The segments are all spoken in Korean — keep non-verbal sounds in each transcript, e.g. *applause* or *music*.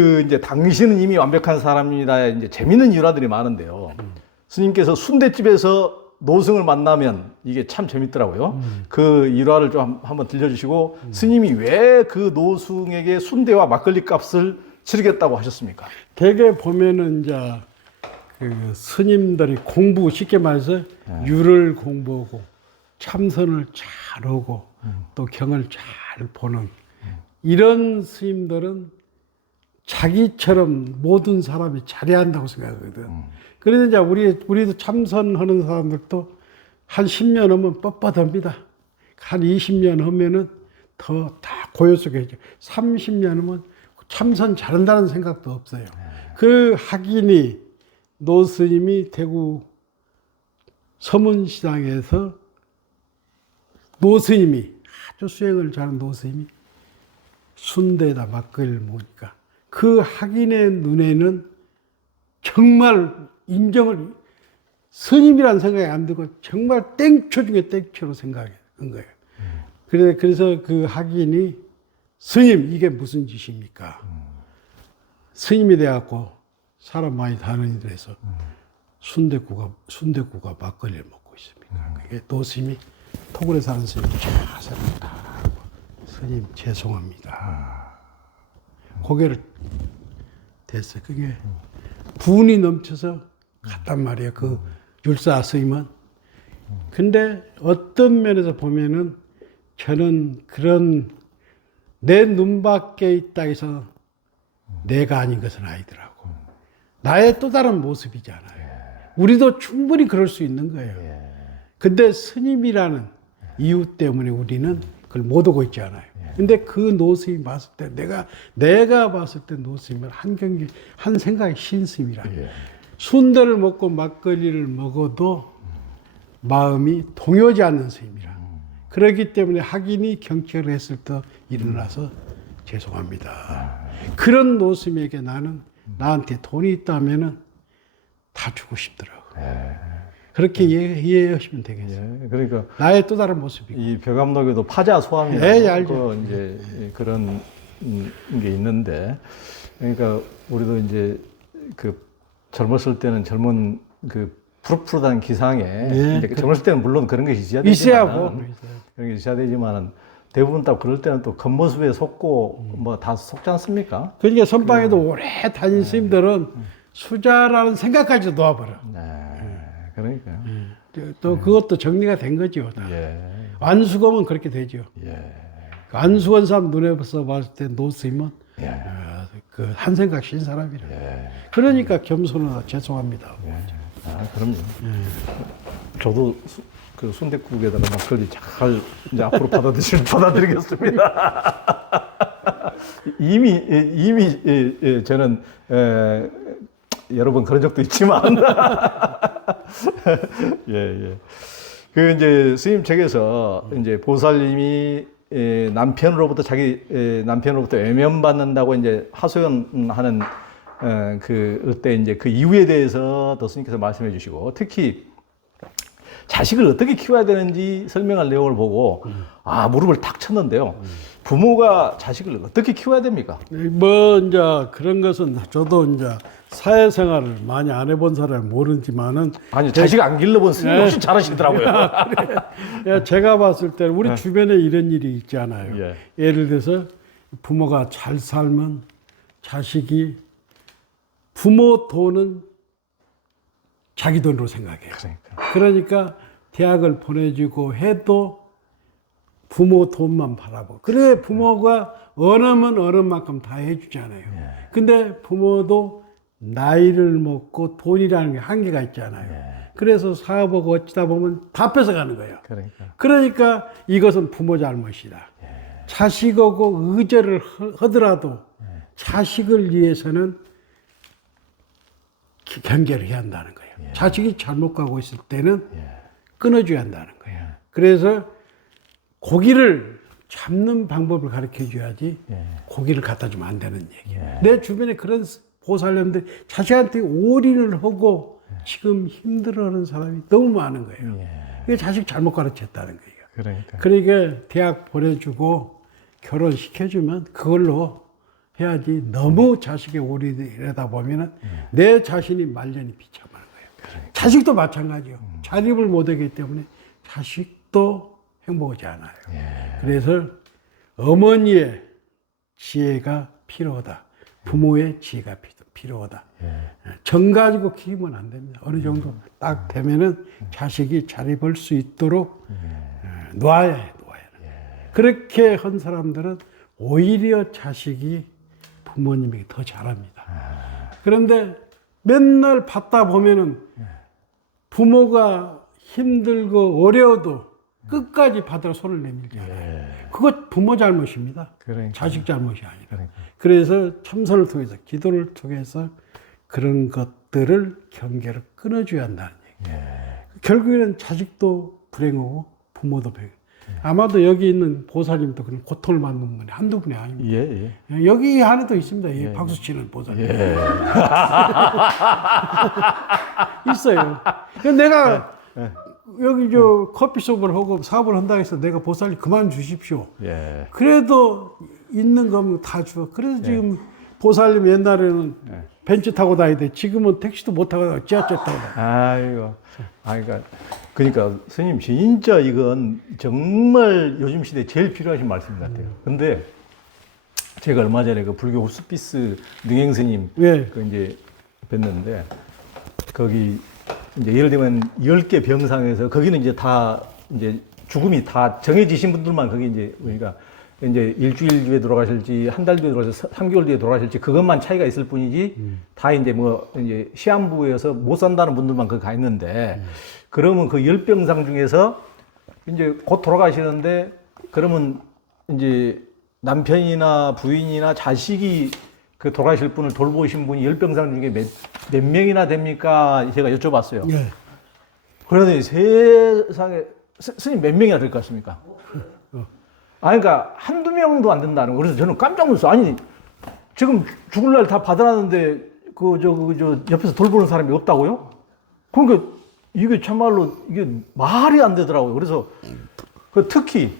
그 이제 당신은 이미 완벽한 사람이다. 이제 재밌는 일화들이 많은데요. 스님께서 순대집에서 노승을 만나면 이게 참 재밌더라고요. 그 일화를 좀 한- 한번 들려주시고 스님이 왜 그 노승에게 순대와 막걸리 값을 치르겠다고 하셨습니까? 대개 보면은 이제 그 스님들이 공부 쉽게 말해서 유를 공부하고 참선을 잘하고 또 경을 잘 보는 이런 스님들은 자기처럼 모든 사람이 잘해야 한다고 생각하거든. 그래서 이제 우리 우리도 참선하는 사람들도 한 10년 하면 뻣뻣합니다. 한 20년 하면은 더 다 고요 속에 있죠. 30년 하면 참선 잘한다는 생각도 없어요. 그 학인이 노 스님이 대구 서문시장에서 노 스님이 아주 수행을 잘하는 노 스님이 순대에다 막걸리를 먹으니까 그 학인의 눈에는 정말 인정을 스님이라는 생각이 안 들고 정말 땡초 중에 땡초로 생각한 거예요. 그래, 그래서 그 학인이 스님 이게 무슨 짓입니까? 스님이 돼갖고 사람 많이 다는 이들에서 순대국가 순대국가 막걸리를 먹고 있습니다. 그게 또 스님이 토굴에 사는 스님이 자세합니다. 스님 죄송합니다. 고개를 됐어요. 그게 분이 넘쳐서 갔단 말이에요. 그 율사 스님은. 근데 어떤 면에서 보면은 저는 그런 내 눈밖에 있다 해서 내가 아닌 것은 아니더라고. 나의 또 다른 모습이잖아요. 우리도 충분히 그럴 수 있는 거예요. 근데 스님이라는 이유 때문에 우리는 그걸 못 오고 있잖아요. 근데 그 노스님 봤을 때 내가 내가 봤을 때 노스님은 한 경기 한 생각이 신스님이라. 순대를 먹고 막걸리를 먹어도 마음이 동요지 않는 스님이라. 그렇기 때문에 학인이 경찰을 했을 때 일어나서 죄송합니다. 그런 노스님에게 나는 나한테 돈이 있다면은 다 주고 싶더라고. 그렇게 이해, 이해 하시면 되겠어요. 예, 그러니까 나의 또 다른 모습이고. 이 벼감독에도 파자 소함이라고 예, 예, 알죠. 그 이제 그런 음, 게 있는데 그러니까 우리도 이제 그 젊었을 때는 젊은 그 푸릇푸릇한 기상에 예, 이제 젊었을 때는 물론 그런 게 있어야 있어야 되지만 하고. 그런 게 있어야 되지만은 대부분 다 그럴 때는 또 겉모습에 속고 음. 뭐다 속지 않습니까? 그러니까 선방에도 오래 다닌 스님들은 수자라는 생각까지 놓아버려. 네. 그러니까요. 또 그것도 정리가 된 거죠. 다. 예. 안수검은 그렇게 되죠. 예. 그 안수건 사람 눈에서 봤을 때 노스님은 예. 그한 생각 신 사람이라. 예. 그러니까 겸손하다 죄송합니다. 아, 그럼요. 저도 수, 그 순대국에다가 막걸리 잘 이제 앞으로 받아드실 받아드리겠습니다. *laughs* 이미 예, 이미 예, 예, 저는 에, 여러 번 그런 적도 있지만 *laughs* 예 예. 그 이제 스님 책에서 이제 보살님이 에, 남편으로부터 자기 에, 남편으로부터 외면받는다고 이제 하소연하는 어, 그때 이제 그 이유에 대해서 더 스님께서 말씀해 주시고 특히 자식을 어떻게 키워야 되는지 설명할 내용을 보고 아 무릎을 탁 쳤는데요. 부모가 자식을 어떻게 키워야 됩니까? 뭐 이제 그런 것은 저도 이제 사회생활을 많이 안 해본 사람은 모르지만은 아니 자식 안 길러본 스님 훨씬 잘하시더라고요. 야, *laughs* 제가 봤을 때는 우리 주변에 이런 일이 있잖아요. 예. 예를 들어서 부모가 잘 살면 자식이 부모 돈은 자기 돈으로 생각해요. 그러니까. 그러니까 대학을 보내주고 해도 부모 돈만 바라보고 그래 부모가 원하면 어느 만큼 다 해주잖아요. 근데 부모도 나이를 먹고 돈이라는 게 한계가 있잖아요. 그래서 사업하고 어찌다 보면 다 뺏어가는 거예요. 그러니까. 그러니까 이것은 부모 잘못이다. 자식하고 의절을 하- 하더라도 자식을 위해서는 기- 경계를 해야 한다는 거예요. 자식이 잘못 가고 있을 때는 끊어줘야 한다는 거예요. 그래서 고기를 잡는 방법을 가르쳐 줘야지 고기를 갖다 주면 안 되는 얘기예요. 내 주변에 그런 보살님들 자식한테 올인을 하고 지금 힘들어하는 사람이 너무 많은 거예요. 이게 자식 잘못 가르쳤다는 거예요. 그러니까. 그러니까 대학 보내주고 결혼 시켜주면 그걸로 해야지 너무 자식에 오리되다 보면은 내 자신이 말년이 비참한 거예요. 자식도 마찬가지요. 자립을 못하기 때문에 자식도 행복하지 않아요. 그래서 어머니의 지혜가 필요하다. 부모의 지혜가 피- 필요하다. 정 가지고 키우면 안 됩니다. 어느 정도 딱 되면은 자식이 자립할 수 있도록 어, 놓아야 해, 놓아야 해. 그렇게 한 사람들은 오히려 자식이 부모님에게 더 잘합니다. 그런데 맨날 받다 보면은 부모가 힘들고 어려워도 끝까지 받으러 손을 내밀잖아요. 그거 부모 잘못입니다. 그러니까. 자식 잘못이 아니라. 그러니까. 그래서 참선을 통해서 기도를 통해서 그런 것들을 경계를 끊어줘야 한다는 얘기예요. 결국에는 자식도 불행하고 부모도 불행. 아마도 여기 있는 보살님도 그런 고통을 받는 분이 한두 분이 아닙니다. 예, 예. 여기 안에도 있습니다. 이 박수 치는 보살님. 예. *laughs* 있어요. *laughs* 내가 네. 여기 저 커피숍을 하고 사업을 한다 해서 내가 보살님 그만 주십시오. 예. 그래도 있는 거면 다 줘. 그래서 지금 보살님 옛날에는 벤츠 타고 다니대. 지금은 택시도 못 타고 지하철 타고 다니 아이고. 아, 그러니까, 그러니까, 스님, 진짜 이건 정말 요즘 시대에 제일 필요하신 말씀 같아요. 근데 제가 얼마 전에 그 불교 호스피스 능행 스님 예. 그 이제 뵀는데 거기 이제 예를 들면 10개 병상에서 거기는 이제 다 이제 죽음이 다 정해지신 분들만 거기 이제 그러니까 이제 일주일 뒤에 돌아가실지 한 달 뒤에 돌아가실지 3개월 뒤에 돌아가실지 그것만 차이가 있을 뿐이지 다 이제 뭐 이제 시한부에서 못 산다는 분들만 거기 가 있는데 그러면 그 10병상 중에서 이제 곧 돌아가시는데 그러면 이제 남편이나 부인이나 자식이 그 돌아가실 분을 돌보신 분이 열병상 중에 몇, 몇 명이나 됩니까? 제가 여쭤봤어요. 예. 그러더니 세상에 스, 스님 몇 명이나 될 것 같습니까? 아 그러니까 한두 명도 안 된다는 거. 그래서 저는 깜짝 놀랐어요. 아니 지금 죽을 날 다 받아놨는데 그 저 그 저 옆에서 돌보는 사람이 없다고요? 그러니까 이게 참말로 이게 말이 안 되더라고요. 그래서 그 특히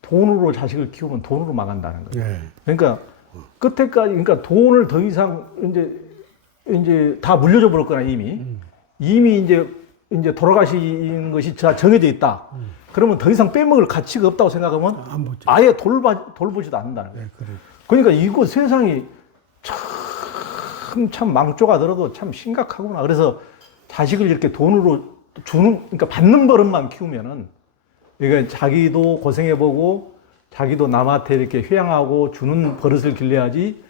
돈으로 자식을 키우면 돈으로 망한다는 거예요. 예. 그러니까 끝에까지 그러니까 돈을 더 이상 이제 이제 다 물려줘 버렸거나 이미 이미 이제 이제 돌아가시는 것이 다 정해져 있다. 그러면 더 이상 빼먹을 가치가 없다고 생각하면 안 보죠. 아예 돌봐 돌보지도 않는다는 거예요. 예, 그래. 그러니까 이거 세상이 참, 참 망조가 들어도 참 심각하구나. 그래서 자식을 이렇게 돈으로 주는, 그러니까 받는 버릇만 키우면은, 그러니까 자기도 고생해보고, 자기도 남한테 이렇게 회양하고 주는 버릇을 길러야지,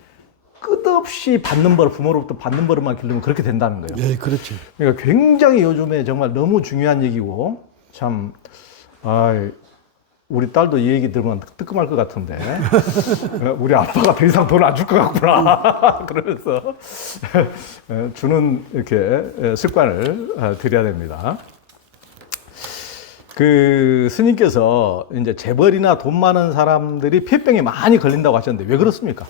끝없이 받는 버릇, 부모로부터 받는 버릇만 기르면 그렇게 된다는 거예요. 예, 그렇지. 그러니까 굉장히 요즘에 정말 너무 중요한 얘기고, 참, 아 우리 딸도 이 얘기 들으면 뜨끔할 것 같은데, 어, *laughs* 우리 아빠가 더 이상 돈안줄 것 같구나. *laughs* 그러면서 어, *laughs* 주는 이렇게 습관을 어, 들여야 됩니다. 그 스님께서 이제 재벌이나 돈 많은 사람들이 폐병에 많이 걸린다고 하셨는데 왜 그렇습니까?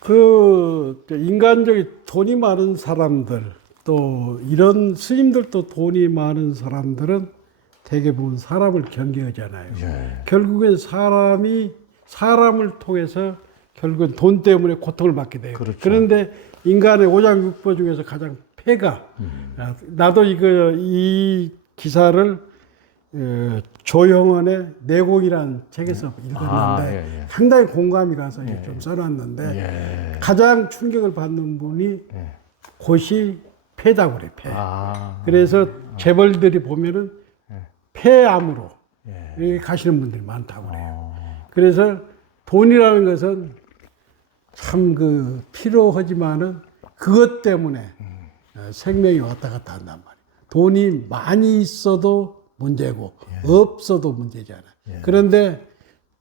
그 인간적인 돈이 많은 사람들 또 이런 스님들도 돈이 많은 사람들은 대개 보면 사람을 경계하잖아요. 예. 결국엔 사람이 사람을 통해서 결국은 돈 때문에 고통을 받게 돼요. 그렇죠. 런데 인간의 오장육부 중에서 가장 폐가 아, 나도 이거 이 기사를 어, 조영원의 내공이라는 책에서 읽었는데 아, 예, 예. 상당히 공감이 가서 이제 좀 써놨는데 예. 가장 충격을 받는 분이 예. 곳이 폐다고 그래 폐. 아, 그래서 재벌들이 보면은 예. 폐암으로 예. 가시는 분들이 많다고 그래요. 어, 그래서 돈이라는 것은 참 그 필요하지만은 그것 때문에 어, 생명이 왔다 갔다 한단 말이에요. 돈이 많이 있어도 문제고 없어도 문제잖아요. 그런데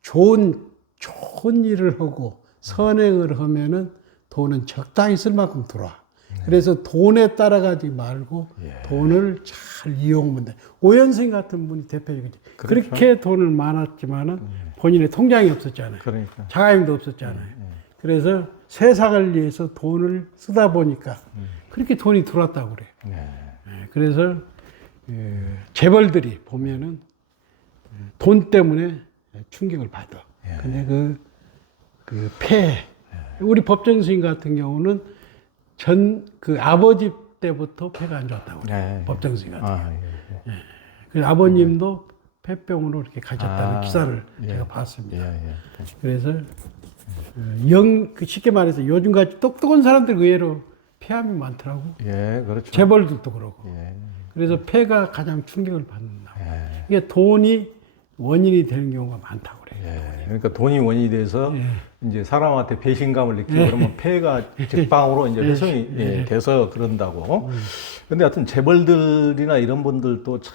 좋은 좋은 일을 하고 선행을 하면은 돈은 적당히 쓸 만큼 들어와. 그래서 돈에 따라가지 말고 돈을 잘 이용하면 돼. 오연생 같은 분이 대표적이지. 그렇게 돈을 많았지만은 본인의 통장이 없었잖아요. 그러니까. 자가임도 없었잖아요. 그래서 세상을 위해서 돈을 쓰다 보니까 그렇게 돈이 들어왔다고 그래요. 예. 예, 그래서 예, 재벌들이 보면은 예, 돈 때문에 충격을 받아. 근데 그, 그 폐, 우리 법정 스님 같은 경우는 전 그 아버지 때부터 폐가 안 좋았다고 그래요. 예. 법정 스님 같은 경우. 아, 예. 예. 그래서 아버님도 폐병으로 이렇게 가셨다는 아, 기사를 예. 제가 봤습니다. 예, 예. 그래서 어, 영, 그 쉽게 말해서 요즘같이 똑똑한 사람들 의외로 폐암이 많더라고. 예, 그렇죠. 재벌들도 그러고. 예. 그래서 폐가 가장 충격을 받는다. 예. 이게 돈이 원인이 되는 경우가 많다고 그래요. 예. 그러니까 돈이 원인이 돼서 이제 사람한테 배신감을 느끼고 예. 그러면 폐가 직방으로 이제 회성이 예, 돼서 그런다고. 근데 하여튼 재벌들이나 이런 분들도 참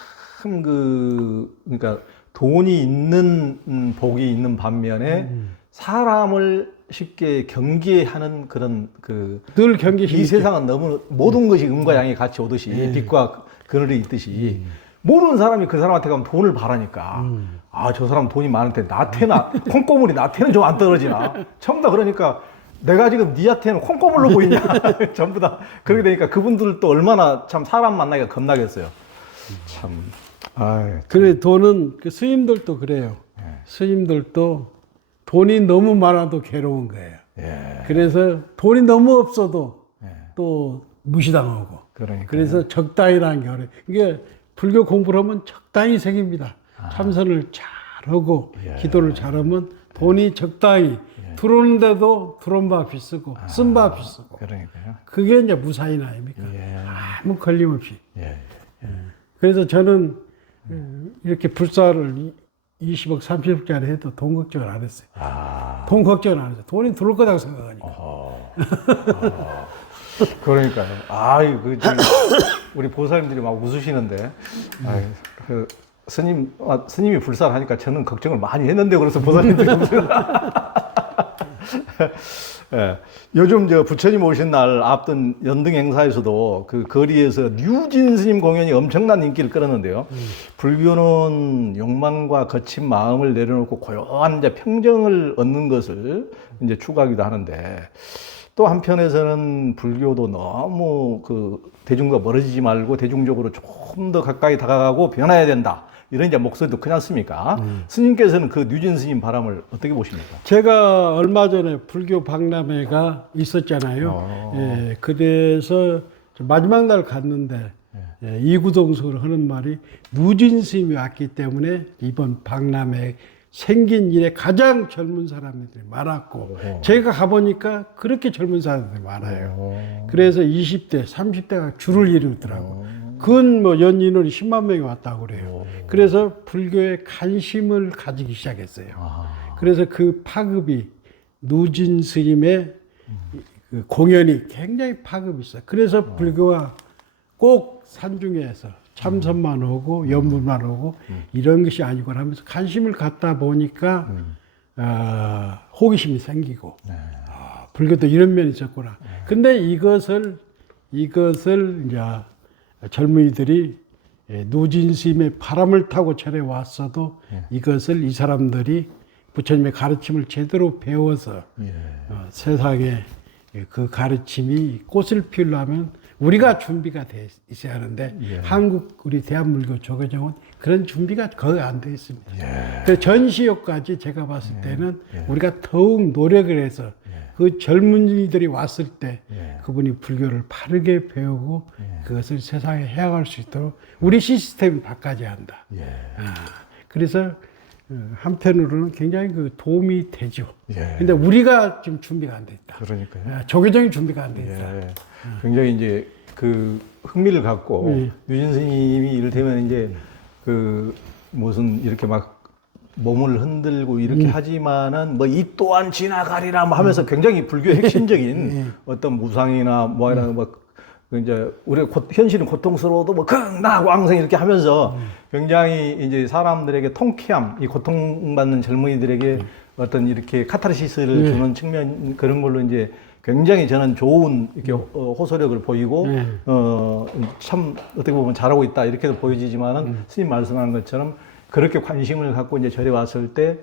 그 그러니까 돈이 있는 음, 복이 있는 반면에 사람을 쉽게 경계하는 그런 그 늘 경계심이 이 세상은 너무 모든 것이 음과 양이 같이 오듯이 빛과 그늘이 있듯이 모르는 사람이 그 사람한테 가면 돈을 바라니까. 아 저 사람 돈이 많은데 나한테나 콩고물이 나한테는 좀 안 떨어지나. 전부 다 그러니까 내가 지금 니한테는 콩고물로 보이냐. *laughs* 전부 다 그렇게 되니까 그분들도 얼마나 참 사람 만나기가 겁나겠어요. 참. 아, 그래 돈은 그 스님들도 그래요. 스님들도 돈이 너무 많아도 괴로운 거예요. 예, 그래서 돈이 너무 없어도 예. 또 무시당하고. 그러니까 그래서 적당이라는 게 어려요. 이게 불교 공부를 하면 적당히 생깁니다. 참선을 잘하고 예. 기도를 잘하면 돈이 적당히 들어오는데도 들어온 바 없이 쓰고 쓴바 없이 쓰고 그러니까요 그게 이제 무사인 아닙니까? 예, 아무 걸림 없이. 예, 그래서 저는 음, 이렇게 불사를 20억, 30억짜리 해도 돈 걱정을 안 했어요. 아 돈 걱정을 안 했어요. 돈이 들어올 거라고 생각하니까. *laughs* 어. 어. *laughs* 그러니까요. 아이 그 지금 우리 보살님들이 막 웃으시는데, 아이, 그 스님 아, 스님이 불살하니까 저는 걱정을 많이 했는데 그래서 보살님들이 웃어요. *laughs* 예. 요즘 저 부처님 오신 날 앞둔 연등 행사에서도 그 거리에서 뉴진 스님 공연이 엄청난 인기를 끌었는데요. 불교는 욕망과 거친 마음을 내려놓고 고요한 이제 평정을 얻는 것을 이제 추구하기도 하는데 또 한편에서는 불교도 너무 그 대중과 멀어지지 말고 대중적으로 조금 더 가까이 다가가고 변해야 된다. 이런 이제 목소리도 크지 않습니까? 스님께서는 그 뉴진 스님 바람을 어떻게 보십니까? 제가 얼마 전에 불교 박람회가 있었잖아요. 어. 예, 그래서 저 마지막 날 갔는데 예, 이구동석을 하는 말이 누진 스님이 왔기 때문에 이번 박람회 생긴 일에 가장 젊은 사람들이 많았고 어허. 제가 가보니까 그렇게 젊은 사람들이 많아요. 어. 그래서 20대, 30대가 줄을 이루더라고. 그건 뭐 연인원이 10만 명이 왔다고 그래요. 그래서 불교에 관심을 가지기 시작했어요. 아. 그래서 그 파급이 누진 스님의 그 공연이 굉장히 파급이 있어요. 그래서 불교가 꼭 산중에서 참선만 오고 연불만 오고 이런 것이 아니고 하면서 관심을 갖다 보니까 어, 호기심이 생기고 아, 불교도 이런 면이 있었구나. 근데 이것을 이것을 이제 젊은이들이 예, 노진 스님의 바람을 타고 절에 왔어도 이것을 이 사람들이 부처님의 가르침을 제대로 배워서 예. 어, 세상에 그 가르침이 꽃을 피우려면 우리가 준비가 돼 있어야 하는데 한국 우리 대한물교 조계종은 그런 준비가 거의 안 돼 있습니다. 그 전시회까지 제가 봤을 때는 우리가 더욱 노력을 해서 그 젊은이들이 왔을 때 그분이 불교를 바르게 배우고 그것을 세상에 해양할 수 있도록 우리 시스템이 바꿔야 한다. 예. 아, 그래서 어, 한편으로는 굉장히 그 도움이 되죠. 예. 근데 우리가 지금 준비가 안 돼 있다. 그러니까요. 아, 조계종이 준비가 안 돼 있다. 예. 굉장히 이제 그 흥미를 갖고 예. 유진 스님이 이를테면 이제 그 무슨 이렇게 막 몸을 흔들고 이렇게 음. 하지만은 뭐 이 또한 지나가리라 뭐 하면서 굉장히 불교 *laughs* 핵심적인 예. 어떤 무상이나 뭐 이런 뭐그 이제 우리 고, 현실은 고통스러워도 뭐 극락 왕성 이렇게 하면서 음. 굉장히 이제 사람들에게 통쾌함, 이 고통받는 젊은이들에게 어떤 이렇게 카타르시스를 예. 주는 측면 그런 걸로 이제 굉장히 저는 좋은 이렇게 어, 호소력을 보이고 예. 어참 어떻게 보면 잘하고 있다 이렇게도 보여지지만은 스님 말씀하는 것처럼 그렇게 관심을 갖고 이제 절에 왔을 때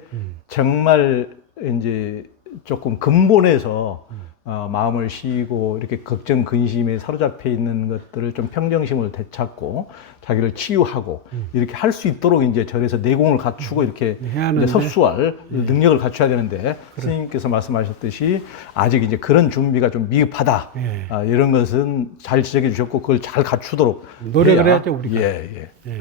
정말 이제 조금 근본에서 어, 마음을 쉬고 이렇게 걱정 근심에 사로잡혀 있는 것들을 좀 평정심을 되찾고 자기를 치유하고 이렇게 할 수 있도록 이제 절에서 내공을 갖추고 이렇게 이제 하는데. 섭수할 능력을 갖춰야 되는데 스님께서 말씀하셨듯이 아직 이제 그런 준비가 좀 미흡하다 예. 아, 이런 것은 잘 지적해 주셨고 그걸 잘 갖추도록 노력을 해야- 해야죠, 우리가. 예, 예.